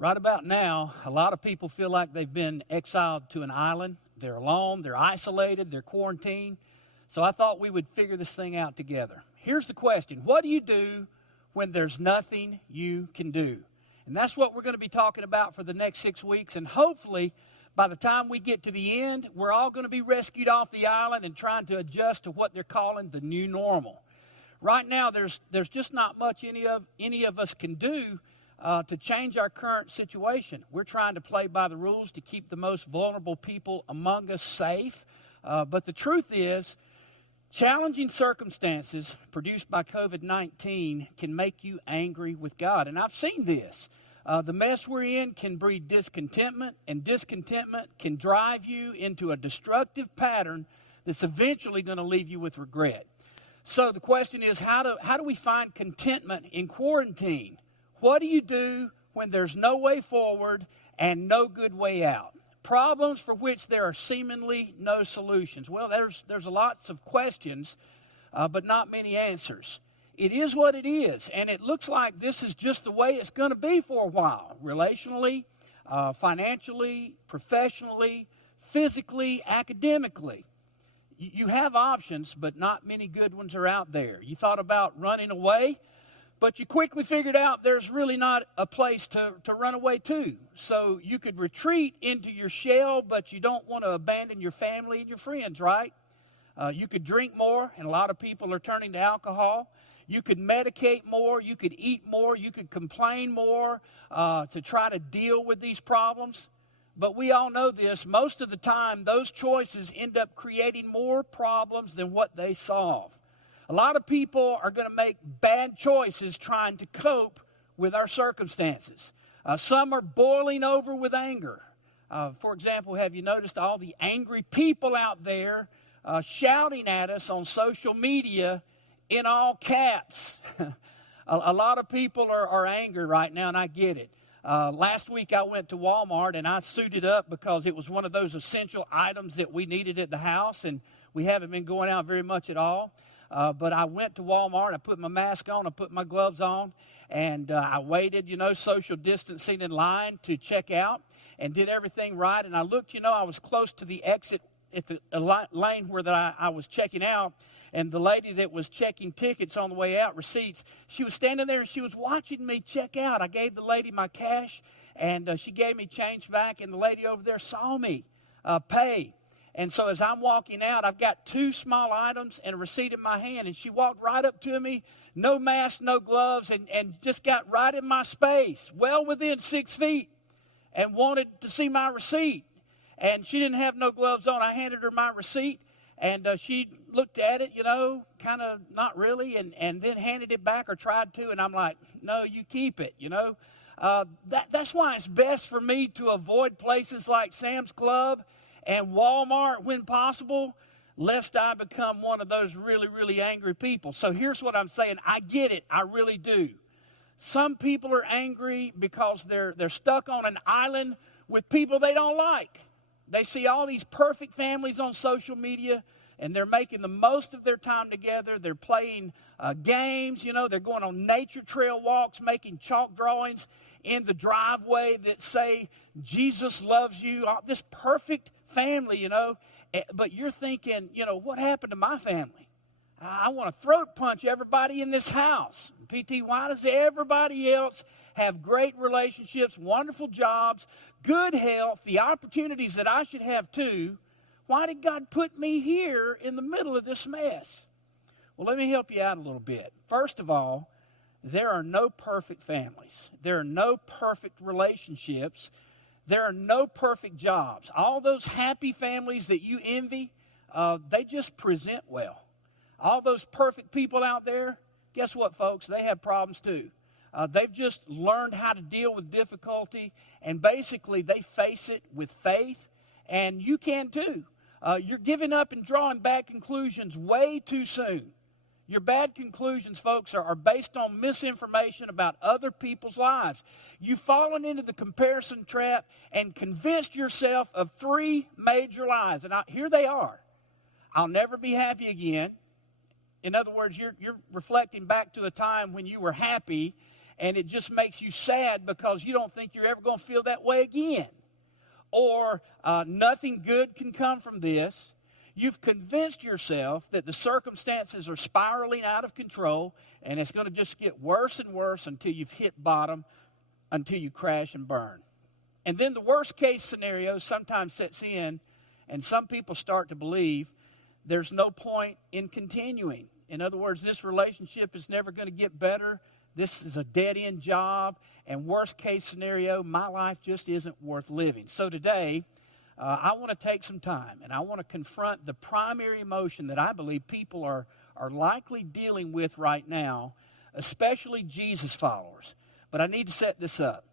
Right about now, a lot of people feel like they've been exiled to an island. They're alone, they're isolated, they're quarantined. So I thought we would figure this thing out together. Here's the question. What do you do when there's nothing you can do? And that's what we're going to be talking about for the next 6 weeks. And hopefully, by the time we get to the end, we're all going to be rescued off the island and trying to adjust to what they're calling the new normal. Right now, there's just not much any of us can do to change our current situation. We're trying to play by the rules to keep the most vulnerable people among us safe. But the truth is, challenging circumstances produced by COVID-19 can make you angry with God. And I've seen this. The mess we're in can breed discontentment, and discontentment can drive you into a destructive pattern that's eventually going to leave you with regret. So the question is, how do we find contentment in quarantine? What do you do when there's no way forward and no good way out? Problems for which there are seemingly no solutions. Well, there's lots of questions, but not many answers. It is what it is, and it looks like this is just the way it's going to be for a while, relationally, financially, professionally, physically, academically. You have options, but not many good ones are out there. You thought about running away, but you quickly figured out there's really not a place to run away to. So you could retreat into your shell, but you don't want to abandon your family and your friends, right? You could drink more, and a lot of people are turning to alcohol. You could medicate more. You could eat more. You could complain more to try to deal with these problems. But we all know this. Most of the time, those choices end up creating more problems than what they solve. A lot of people are going to make bad choices trying to cope with our circumstances. Some are boiling over with anger. For example, have you noticed all the angry people out there shouting at us on social media in all caps? A lot of people are angry right now, and I get it. Last week I went to Walmart, and I suited up because it was one of those essential items that we needed at the house, and we haven't been going out very much at all. But I went to Walmart, I put my mask on, I put my gloves on, and I waited, social distancing in line to check out and did everything right. And I looked, I was close to the exit at the lane where I was checking out. And the lady that was checking tickets on the way out, receipts, she was standing there and she was watching me check out. I gave the lady my cash, and she gave me change back, and the lady over there saw me pay. And so as I'm walking out, I've got 2 small items and a receipt in my hand. And she walked right up to me, no mask, no gloves, and just got right in my space, well within 6 feet, and wanted to see my receipt. And she didn't have no gloves on. I handed her my receipt, and she looked at it, kind of not really, and then handed it back or tried to. And I'm like, no, you keep it, That's why it's best for me to avoid places like Sam's Club and Walmart when possible, lest I become one of those really, really angry people. So here's what I'm saying. I get it. I really do. Some people are angry because they're stuck on an island with people they don't like. They see all these perfect families on social media, and they're making the most of their time together. They're playing games, they're going on nature trail walks, making chalk drawings in the driveway that say, Jesus loves you. This perfect family, but you're thinking, what happened to my family? I want to throat punch everybody in this house. PT, why does everybody else have great relationships, wonderful jobs, good health, the opportunities that I should have too? Why did God put me here in the middle of this mess? Well, let me help you out a little bit. First of all, there are no perfect families. There are no perfect relationships. There are no perfect jobs. All those happy families that you envy, they just present well. All those perfect people out there, guess what, folks? They have problems too. They've just learned how to deal with difficulty, and basically they face it with faith, and you can too. You're giving up and drawing bad conclusions way too soon. Your bad conclusions, folks, are based on misinformation about other people's lives. You've fallen into the comparison trap and convinced yourself of 3 major lies. And here they are. I'll never be happy again. In other words, you're reflecting back to a time when you were happy, and it just makes you sad because you don't think you're ever going to feel that way again. Or nothing good can come from this. You've convinced yourself that the circumstances are spiraling out of control, and it's going to just get worse and worse until you've hit bottom, until you crash and burn. And then the worst case scenario sometimes sets in, and some people start to believe there's no point in continuing. In other words, this relationship is never going to get better. This is a dead-end job, and worst case scenario, my life just isn't worth living. So today, I want to take some time, and I want to confront the primary emotion that I believe people are likely dealing with right now, especially Jesus followers. But I need to set this up.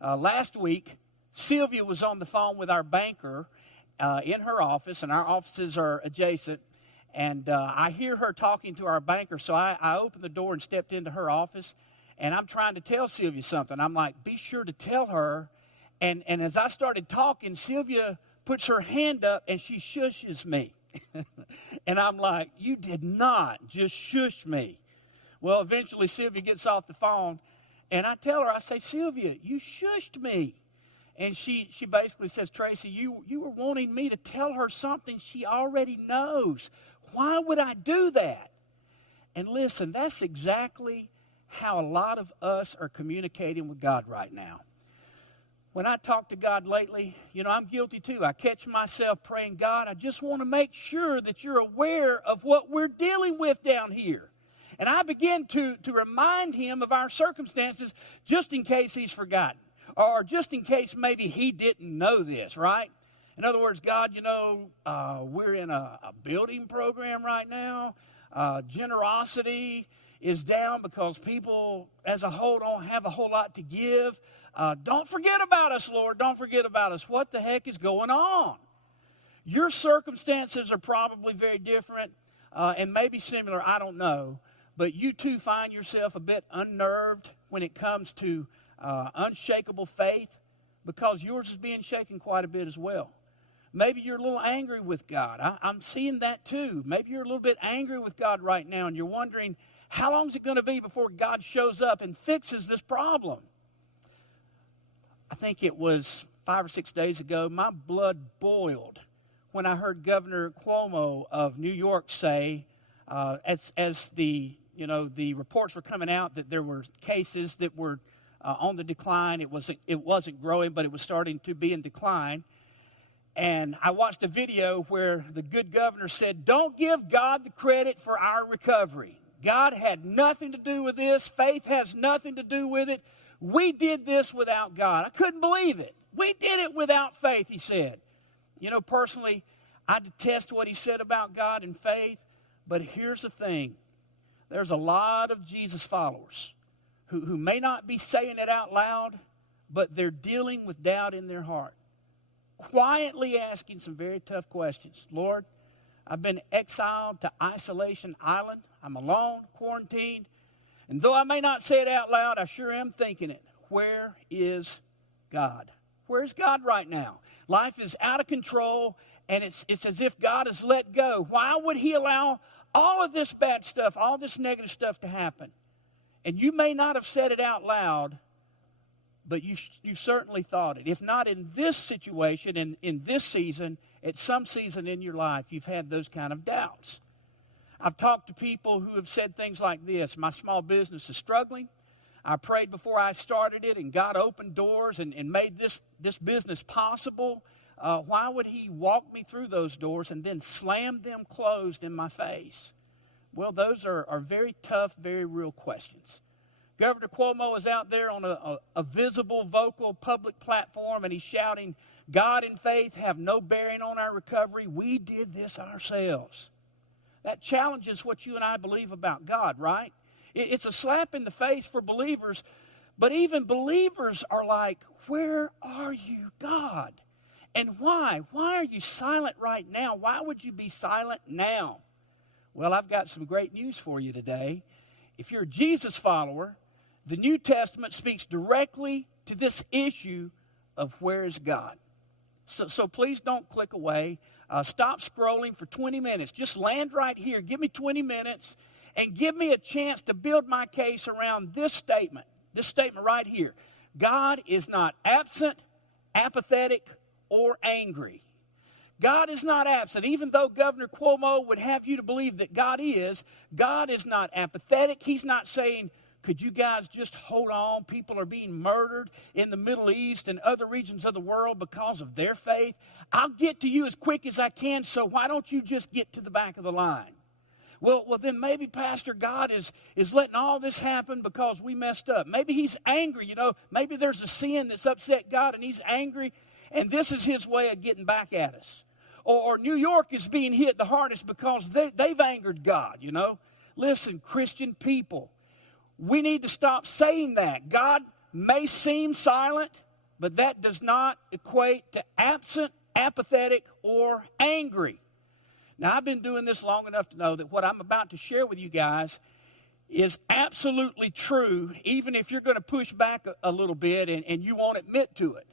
Last week, Sylvia was on the phone with our banker in her office, and our offices are adjacent. And I hear her talking to our banker, so I opened the door and stepped into her office, and I'm trying to tell Sylvia something. I'm like, be sure to tell her. And as I started talking, Sylvia puts her hand up, and she shushes me. And I'm like, you did not just shush me. Well, eventually Sylvia gets off the phone, and I tell her, I say, Sylvia, you shushed me. And she basically says, Tracy, you were wanting me to tell her something she already knows. Why would I do that? And listen, that's exactly how a lot of us are communicating with God right now. When I talk to God lately, I'm guilty too. I catch myself praying, God, I just want to make sure that you're aware of what we're dealing with down here. And I begin to remind him of our circumstances just in case he's forgotten. Or just in case maybe he didn't know this, right? In other words, God, we're in a building program right now. Generosity is down because people as a whole don't have a whole lot to give. Don't forget about us, Lord. Don't forget about us. What the heck is going on? Your circumstances are probably very different and maybe similar. I don't know. But you too find yourself a bit unnerved when it comes to unshakable faith, because yours is being shaken quite a bit as well. Maybe you're a little angry with God. I'm seeing that too. Maybe you're a little bit angry with God right now, and you're wondering, how long is it going to be before God shows up and fixes this problem? I think it was 5 or 6 days ago, my blood boiled when I heard Governor Cuomo of New York say, as the reports were coming out that there were cases that were on the decline. It wasn't growing, but it was starting to be in decline. And I watched a video where the good governor said, don't give God the credit for our recovery. God had nothing to do with this. Faith has nothing to do with it. We did this without God. I couldn't believe it. We did it without faith, he said. Personally, I detest what he said about God and faith, but here's the thing. There's a lot of Jesus followers who may not be saying it out loud, but they're dealing with doubt in their heart. Quietly asking some very tough questions. Lord, I've been exiled to Isolation Island. I'm alone, quarantined. And though I may not say it out loud, I sure am thinking it. Where is God? Where is God right now? Life is out of control, and it's as if God has let go. Why would he allow all of this bad stuff, all this negative stuff to happen? And you may not have said it out loud, but you certainly thought it. If not in this situation, in this season, at some season in your life, you've had those kind of doubts. I've talked to people who have said things like this. My small business is struggling. I prayed before I started it, and God opened doors and made this business possible. Why would he walk me through those doors and then slam them closed in my face? Well, those are very tough, very real questions. Governor Cuomo is out there on a visible, vocal, public platform, and he's shouting, God and faith have no bearing on our recovery. We did this ourselves. That challenges what you and I believe about God, right? It's a slap in the face for believers, but even believers are like, where are you, God? And why? Why are you silent right now? Why would you be silent now? Well, I've got some great news for you today. If you're a Jesus follower, the New Testament speaks directly to this issue of where is God. So please don't click away. Stop scrolling for 20 minutes. Just land right here. Give me 20 minutes and give me a chance to build my case around this statement. This statement right here. God is not absent, apathetic, or angry. God is not absent. Even though Governor Cuomo would have you to believe that God is not apathetic. He's not saying, could you guys just hold on? People are being murdered in the Middle East and other regions of the world because of their faith. I'll get to you as quick as I can, so why don't you just get to the back of the line? Well, then maybe, Pastor, God is letting all this happen because we messed up. Maybe he's angry, Maybe there's a sin that's upset God and he's angry, and this is his way of getting back at us. Or New York is being hit the hardest because they've angered God, Listen, Christian people, we need to stop saying that. God may seem silent, but that does not equate to absent, apathetic, or angry. Now, I've been doing this long enough to know that what I'm about to share with you guys is absolutely true, even if you're going to push back a little bit and you won't admit to it.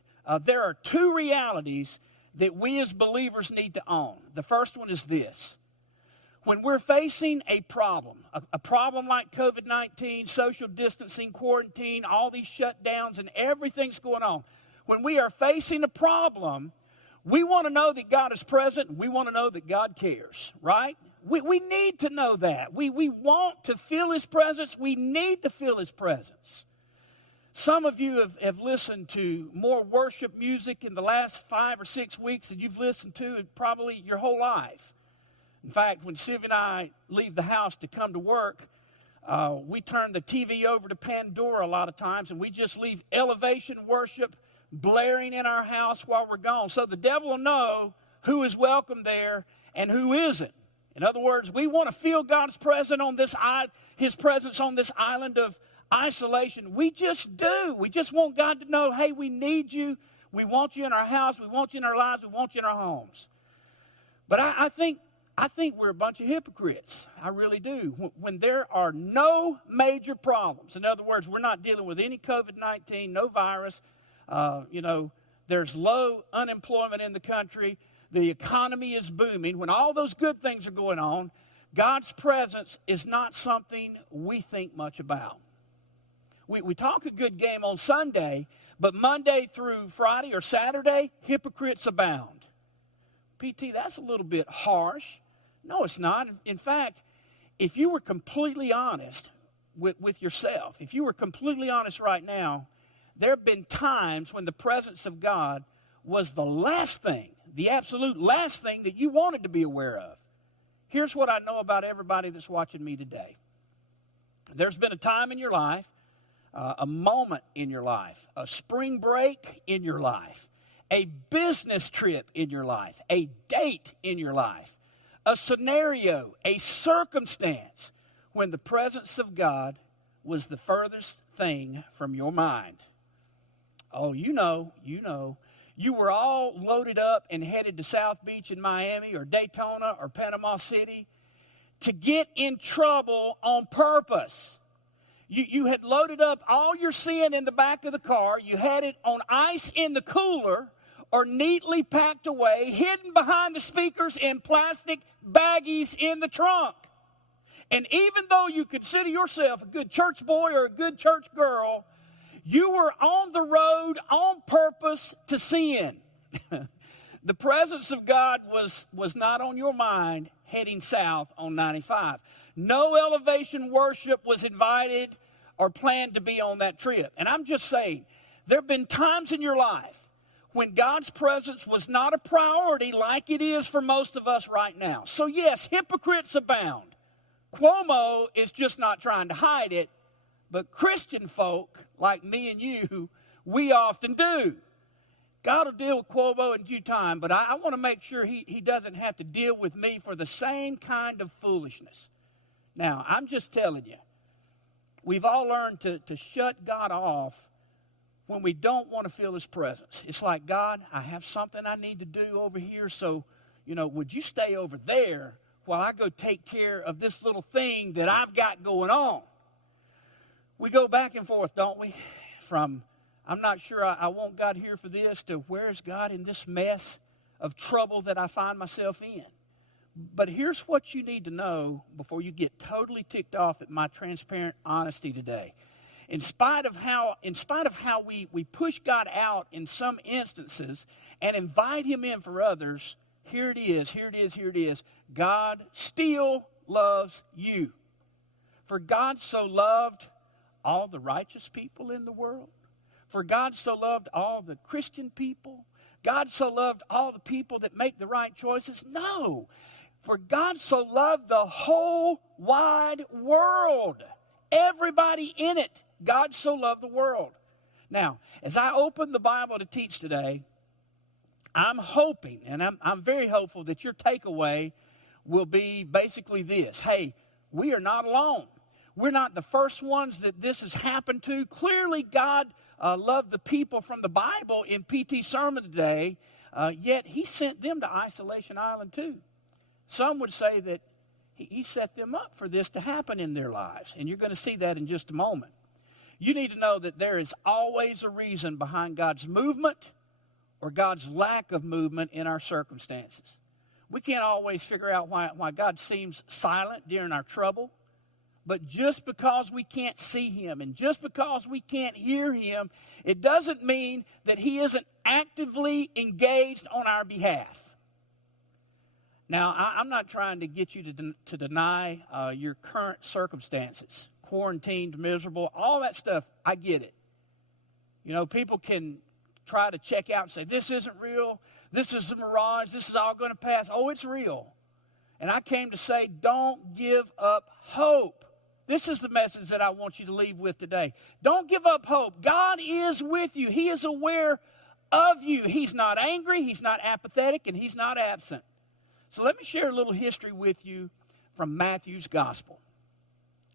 There are two realities that we as believers need to own. The first one is this. When we're facing a problem like COVID-19, social distancing, quarantine, all these shutdowns, and everything's going on, when we are facing a problem, we want to know that God is present. We want to know that God cares, right? We need to know that. We want to feel his presence. We need to feel his presence. Some of you have listened to more worship music in the last 5 or 6 weeks than you've listened to in probably your whole life. In fact, when Sylvia and I leave the house to come to work, we turn the TV over to Pandora a lot of times, and we just leave elevation worship blaring in our house while we're gone. So the devil will know who is welcome there and who isn't. In other words, we want to feel God's presence on this island of isolation. We just do. We just want God to know, hey, we need you. We want you in our house. We want you in our lives. We want you in our homes. But I think we're a bunch of hypocrites. I really do. When there are no major problems, in other words, we're not dealing with any COVID-19, no virus, there's low unemployment in the country, the economy is booming, when all those good things are going on, God's presence is not something we think much about. We talk a good game on Sunday, but Monday through Friday or Saturday, hypocrites abound. PT, that's a little bit harsh. No, it's not. In fact, if you were completely honest with yourself, if you were completely honest right now, there have been times when the presence of God was the last thing, the absolute last thing that you wanted to be aware of. Here's what I know about everybody that's watching me today. There's been a time in your life, a moment in your life, a spring break in your life, a business trip in your life, a date in your life, a scenario, a circumstance when the presence of God was the furthest thing from your mind. Oh, you know. You were all loaded up and headed to South Beach in Miami or Daytona or Panama City to get in trouble on purpose. You had loaded up all your sin in the back of the car. You had it on ice in the cooler or neatly packed away, hidden behind the speakers in plastic baggies in the trunk. And even though you consider yourself a good church boy or a good church girl, you were on the road on purpose to sin. The presence of God was not on your mind heading south on 95. No elevation worship was invited or planned to be on that trip. And I'm just saying, there have been times in your life when God's presence was not a priority like it is for most of us right now. So yes, hypocrites abound. Cuomo is just not trying to hide it, but Christian folk like me and you, we often do. God will deal with Cuomo in due time, but I want to make sure he doesn't have to deal with me for the same kind of foolishness. Now, I'm just telling you, we've all learned to shut God off when we don't want to feel his presence. It's like, God, I have something I need to do over here, so, would you stay over there while I go take care of this little thing that I've got going on? We go back and forth, don't we? From, I'm not sure I want God here for this, to where's God in this mess of trouble that I find myself in? But here's what you need to know before you get totally ticked off at my transparent honesty today. In spite of how we push God out in some instances and invite him in for others, here it is. God still loves you. For God so loved all the righteous people in the world. For God so loved all the Christian people. God so loved all the people that make the right choices. No. For God so loved the whole wide world. Everybody in it. God so loved the world. Now, as I open the Bible to teach today, I'm hoping, and I'm very hopeful that your takeaway will be basically this. Hey, we are not alone. We're not the first ones that this has happened to. Clearly, God loved the people from the Bible in P.T.'s sermon today, yet he sent them to Isolation Island too. Some would say that he set them up for this to happen in their lives, and you're going to see that in just a moment. You need to know that there is always a reason behind God's movement or God's lack of movement in our circumstances. We can't always figure out why God seems silent during our trouble. But just because we can't see him and just because we can't hear him, it doesn't mean that he isn't actively engaged on our behalf. Now, I'm not trying to get you to deny your current circumstances. Quarantined, miserable, all that stuff, I get it. You know, people can try to check out and say, this isn't real, this is a mirage, this is all going to pass. Oh, it's real. And I came to say, don't give up hope. This is the message that I want you to leave with today. Don't give up hope. God is with you. He is aware of you. He's not angry, he's not apathetic, and he's not absent. So let me share a little history with you from Matthew's gospel.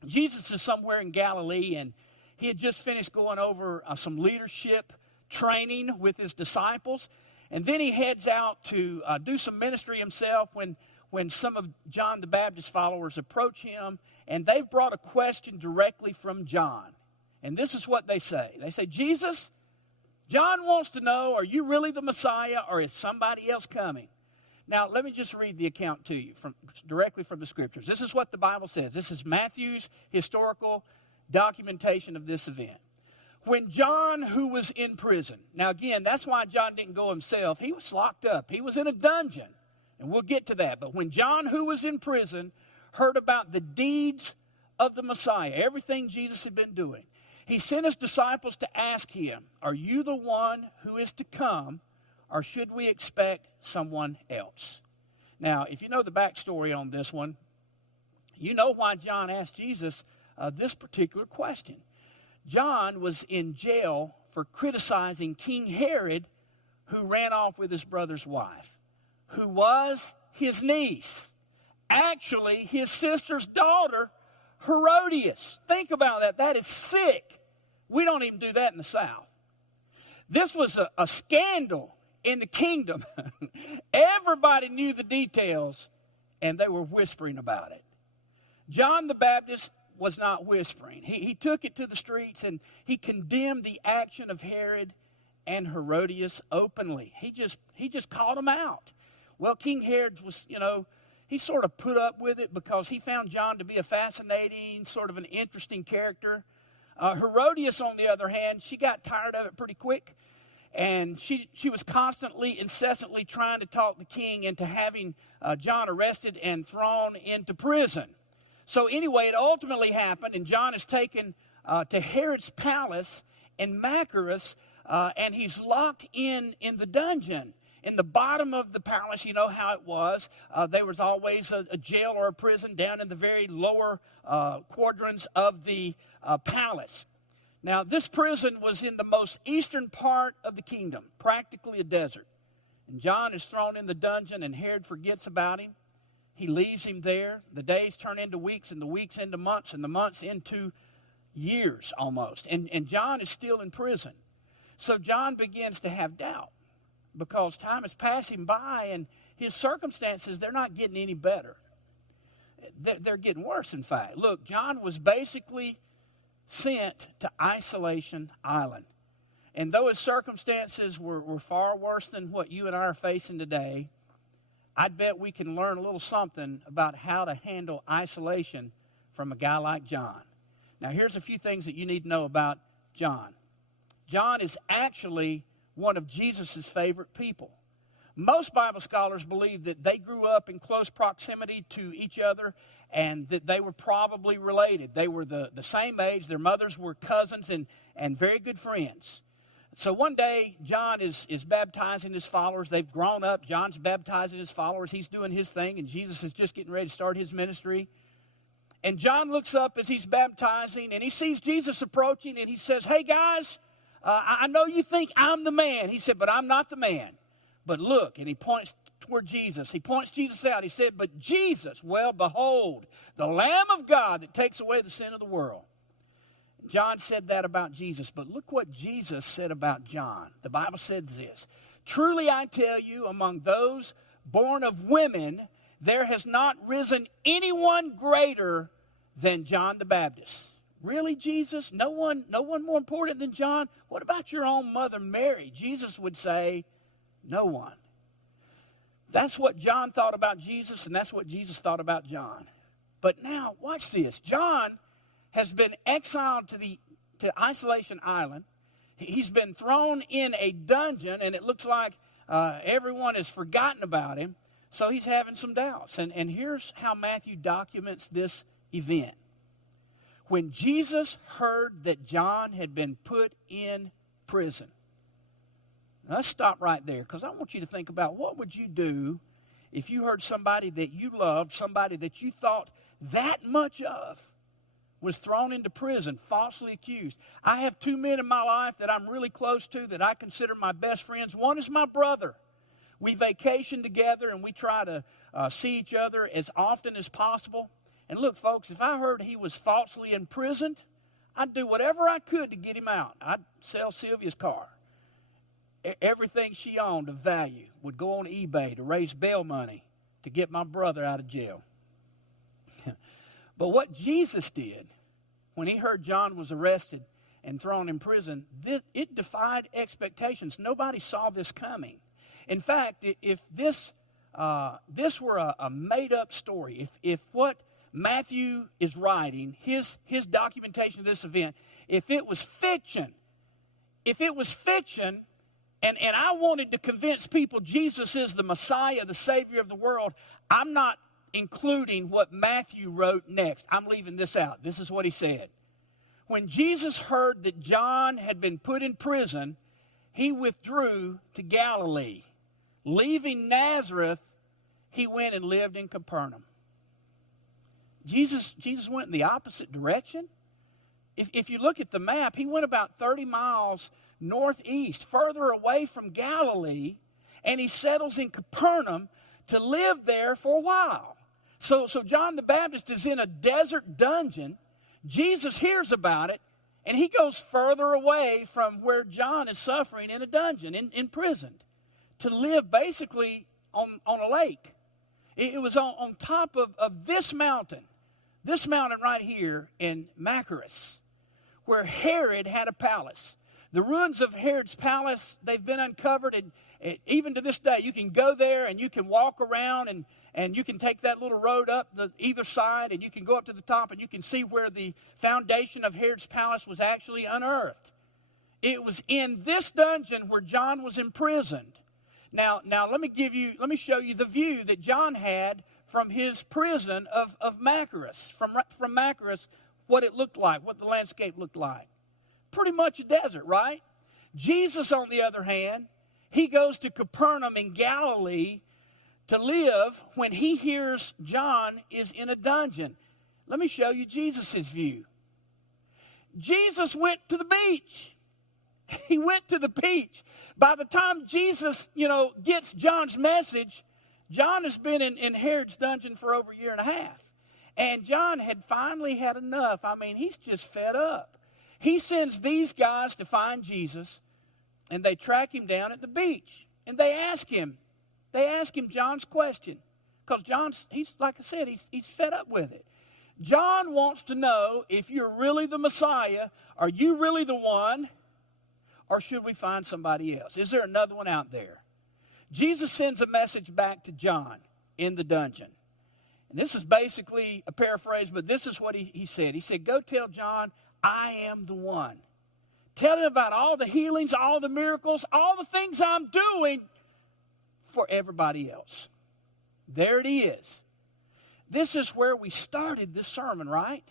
Jesus is somewhere in Galilee, and he had just finished going over some leadership training with his disciples. And then he heads out to do some ministry himself when some of John the Baptist's followers approach him, and they've brought a question directly from John. And this is what they say. They say, Jesus, John wants to know, are you really the Messiah, or is somebody else coming? Now, let me just read the account to you directly from the Scriptures. This is what the Bible says. This is Matthew's historical documentation of this event. When John, who was in prison, now again, that's why John didn't go himself. He was locked up. He was in a dungeon, and we'll get to that. But when John, who was in prison, heard about the deeds of the Messiah, everything Jesus had been doing, he sent his disciples to ask him, are you the one who is to come, or should we expect someone else? Now, if you know the backstory on this one, you know why John asked Jesus this particular question. John was in jail for criticizing King Herod, who ran off with his brother's wife, who was his niece, actually his sister's daughter, Herodias. Think about that. That is sick. We don't even do that in the South. This was a scandal in the kingdom. Everybody knew the details, and they were whispering about it. John the Baptist was not whispering. He took it to the streets, and he condemned the action of Herod and Herodias openly. He just called them out. Well, King Herod was, he sort of put up with it because he found John to be a fascinating, sort of an interesting character. Herodias, on the other hand, she got tired of it pretty quick. And she was constantly, incessantly trying to talk the king into having John arrested and thrown into prison. So anyway, it ultimately happened, and John is taken to Herod's palace in Machaerus, and he's locked in the dungeon. In the bottom of the palace, you know how it was. There was always a jail or a prison down in the very lower quadrants of the palace. Now, this prison was in the most eastern part of the kingdom, practically a desert. And John is thrown in the dungeon, and Herod forgets about him. He leaves him there. The days turn into weeks, and the weeks into months, and the months into years almost. And John is still in prison. So John begins to have doubt because time is passing by, and his circumstances, they're not getting any better. They're getting worse, in fact. Look, John was basically sent to Isolation Island. And though his circumstances were far worse than what you and I are facing today, I'd bet we can learn a little something about how to handle isolation from a guy like John. Now, here's a few things that you need to know about John. John is actually one of Jesus' favorite people. Most Bible scholars believe that they grew up in close proximity to each other and that they were probably related. They were the same age. Their mothers were cousins and very good friends. So one day, John is baptizing his followers. They've grown up. John's baptizing his followers. He's doing his thing, and Jesus is just getting ready to start his ministry. And John looks up as he's baptizing, and he sees Jesus approaching, and he says, "Hey, guys, I know you think I'm the man." He said, "But I'm not the man. But look," and he points toward Jesus. He points Jesus out. He said, "But Jesus, well, behold, the Lamb of God that takes away the sin of the world." John said that about Jesus, but look what Jesus said about John. The Bible said this, "Truly I tell you, among those born of women, there has not risen anyone greater than John the Baptist." Really, Jesus? No one more important than John? What about your own mother, Mary? Jesus would say, no one. That's what John thought about Jesus, and that's what Jesus thought about John. But now, watch this. John has been exiled to Isolation Island. He's been thrown in a dungeon, and it looks like everyone has forgotten about him. So he's having some doubts. And here's how Matthew documents this event. When Jesus heard that John had been put in prison. Now, let's stop right there, because I want you to think about what would you do if you heard somebody that you loved, somebody that you thought that much of, was thrown into prison, falsely accused. I have two men in my life that I'm really close to that I consider my best friends. One is my brother. We vacation together and we try to see each other as often as possible. And look, folks, if I heard he was falsely imprisoned, I'd do whatever I could to get him out. I'd sell Sylvia's car. Everything she owned of value would go on eBay to raise bail money to get my brother out of jail. But what Jesus did when he heard John was arrested and thrown in prison, it defied expectations. Nobody saw this coming. In fact, if this were a made-up story, if what Matthew is writing, his documentation of this event, if it was fiction, and I wanted to convince people Jesus is the Messiah, the Savior of the world, I'm not including what Matthew wrote next. I'm leaving this out. This is what he said. When Jesus heard that John had been put in prison, he withdrew to Galilee. Leaving Nazareth, he went and lived in Capernaum. Jesus went in the opposite direction. If you look at the map, he went about 30 miles northeast, further away from Galilee, and he settles in Capernaum to live there for a while. So John the Baptist is in a desert dungeon. Jesus hears about it, and he goes further away from where John is suffering in a dungeon, imprisoned, to live basically on a lake. It was on top of this mountain right here in Machaerus, where Herod had a palace. The ruins of Herod's palace, they've been uncovered, and even to this day, you can go there and you can walk around and you can take that little road up either side, and you can go up to the top and you can see where the foundation of Herod's palace was actually unearthed. It was in this dungeon where John was imprisoned. Now let me show you the view that John had from his prison of Machaerus, from Machaerus, what it looked like, what the landscape looked like. Pretty much a desert, right? Jesus, on the other hand, he goes to Capernaum in Galilee to live when he hears John is in a dungeon. Let me show you Jesus' view. Jesus went to the beach. He went to the beach. By the time Jesus, gets John's message, John has been in Herod's dungeon for over a year and a half. And John had finally had enough. I mean, he's just fed up. He sends these guys to find Jesus, and they track him down at the beach. And they ask him John's question. Because he's like I said, he's fed up with it. John wants to know if you're really the Messiah. Are you really the one? Or should we find somebody else? Is there another one out there? Jesus sends a message back to John in the dungeon. And this is basically a paraphrase, but this is what he said. He said, go tell John, I am the one. Tell him about all the healings, all the miracles, all the things I'm doing for everybody else. There it is. This is where we started this sermon, right?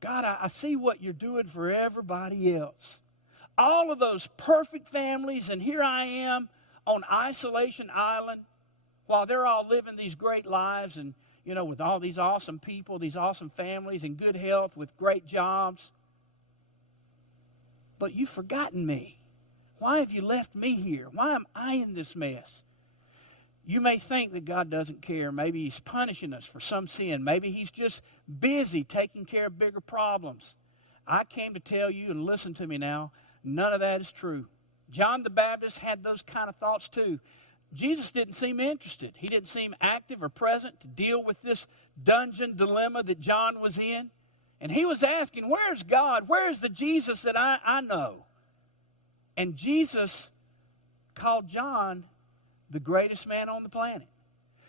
God, I see what you're doing for everybody else. All of those perfect families, and here I am on Isolation Island while they're all living these great lives and, you know, with all these awesome people, these awesome families and good health with great jobs. But you've forgotten me. Why have you left me here? Why am I in this mess? You may think that God doesn't care. Maybe he's punishing us for some sin. Maybe he's just busy taking care of bigger problems. I came to tell you, and listen to me now, none of that is true. John the Baptist had those kind of thoughts too. Jesus didn't seem interested. He didn't seem active or present to deal with this dungeon dilemma that John was in. And he was asking, where's God? Where's the Jesus that I know? And Jesus called John the greatest man on the planet.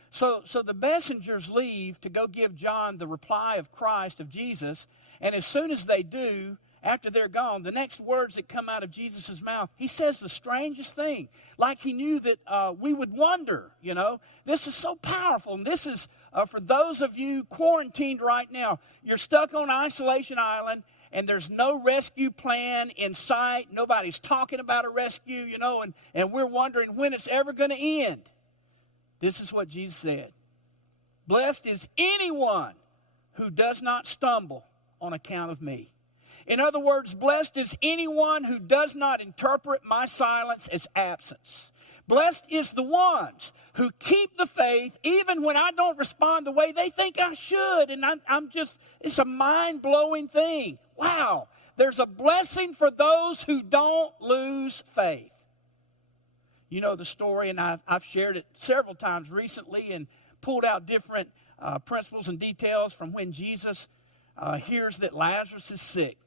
So the messengers leave to go give John the reply of Christ, of Jesus. And as soon as they do, after they're gone, the next words that come out of Jesus' mouth, he says the strangest thing. Like he knew that we would wonder, you know. This is so powerful. And this is for those of you quarantined right now. You're stuck on Isolation Island, and there's no rescue plan in sight. Nobody's talking about a rescue, you know, and we're wondering when it's ever going to end. This is what Jesus said. Blessed is anyone who does not stumble on account of me. In other words, blessed is anyone who does not interpret my silence as absence. Blessed is the ones who keep the faith even when I don't respond the way they think I should. And I'm just, it's a mind-blowing thing. Wow, there's a blessing for those who don't lose faith. You know the story, and I've shared it several times recently and pulled out different principles and details from when Jesus hears that Lazarus is sick.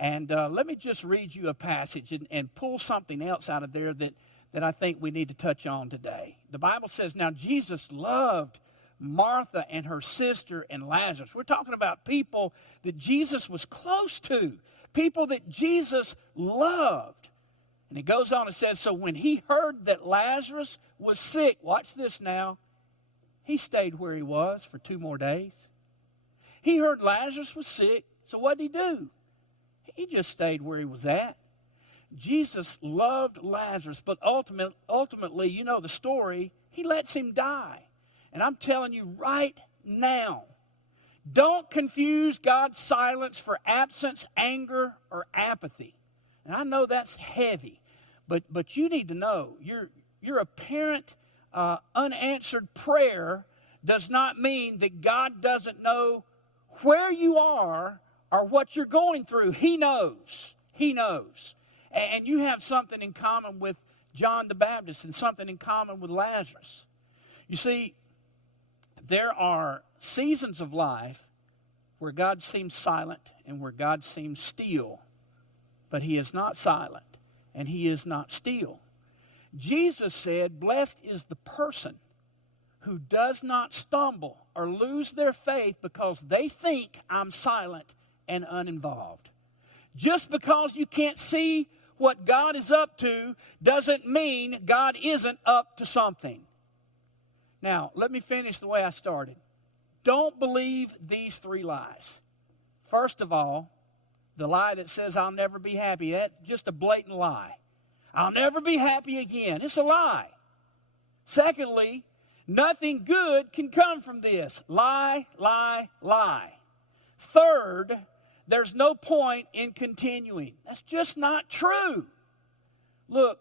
And let me just read you a passage and pull something else out of there that I think we need to touch on today. The Bible says, now Jesus loved Martha and her sister and Lazarus. We're talking about people that Jesus was close to, people that Jesus loved. And it goes on and says, so when he heard that Lazarus was sick, watch this now, he stayed where he was for 2 more days. He heard Lazarus was sick, so what did he do? He just stayed where he was at. Jesus loved Lazarus, but ultimately, you know the story, he lets him die. And I'm telling you right now, don't confuse God's silence for absence, anger, or apathy. And I know that's heavy, but you need to know your apparent unanswered prayer does not mean that God doesn't know where you are or what you're going through. He knows. He knows. And you have something in common with John the Baptist and something in common with Lazarus. You see, there are seasons of life where God seems silent and where God seems still. But he is not silent and he is not still. Jesus said, blessed is the person who does not stumble or lose their faith because they think I'm silent and uninvolved. Just because you can't see what God is up to doesn't mean God isn't up to something. Now, let me finish the way I started. Don't believe these 3 lies. First of all, the lie that says I'll never be happy, that's just a blatant lie. I'll never be happy again. It's a lie. Secondly, nothing good can come from this. Lie, lie, lie. Third, there's no point in continuing. That's just not true. Look,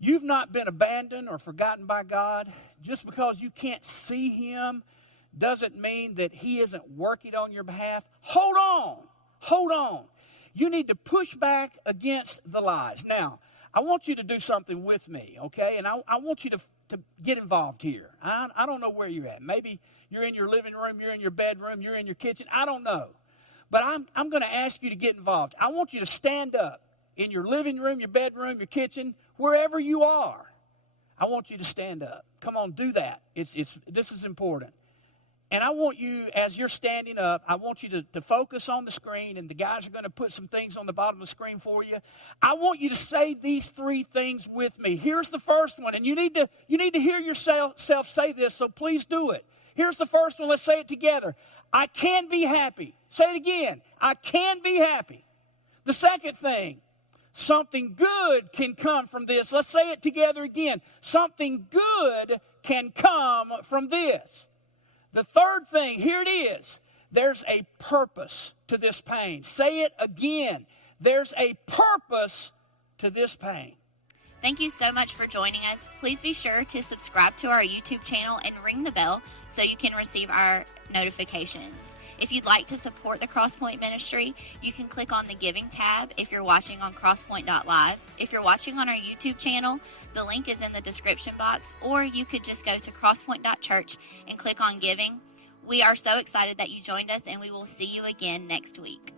you've not been abandoned or forgotten by God. Just because you can't see him doesn't mean that he isn't working on your behalf. Hold on. Hold on. You need to push back against the lies. Now, I want you to do something with me, okay? And I want you to get involved here. I don't know where you're at. Maybe you're in your living room, you're in your bedroom, you're in your kitchen. I don't know. But I'm going to ask you to get involved. I want you to stand up in your living room, your bedroom, your kitchen, wherever you are. I want you to stand up. Come on, do that. This is important. And I want you, as you're standing up, I want you to focus on the screen, and the guys are going to put some things on the bottom of the screen for you. I want you to say these 3 things with me. Here's the first one, and you need to hear yourself say this, so please do it. Here's the first one. Let's say it together. I can be happy. Say it again. I can be happy. The second thing, something good can come from this. Let's say it together again. Something good can come from this. The third thing, here it is. There's a purpose to this pain. Say it again. There's a purpose to this pain. Thank you so much for joining us. Please be sure to subscribe to our YouTube channel and ring the bell so you can receive our notifications. If you'd like to support the Crosspoint Ministry, you can click on the Giving tab if you're watching on crosspoint.live. If you're watching on our YouTube channel, the link is in the description box, or you could just go to crosspoint.church and click on Giving. We are so excited that you joined us, and we will see you again next week.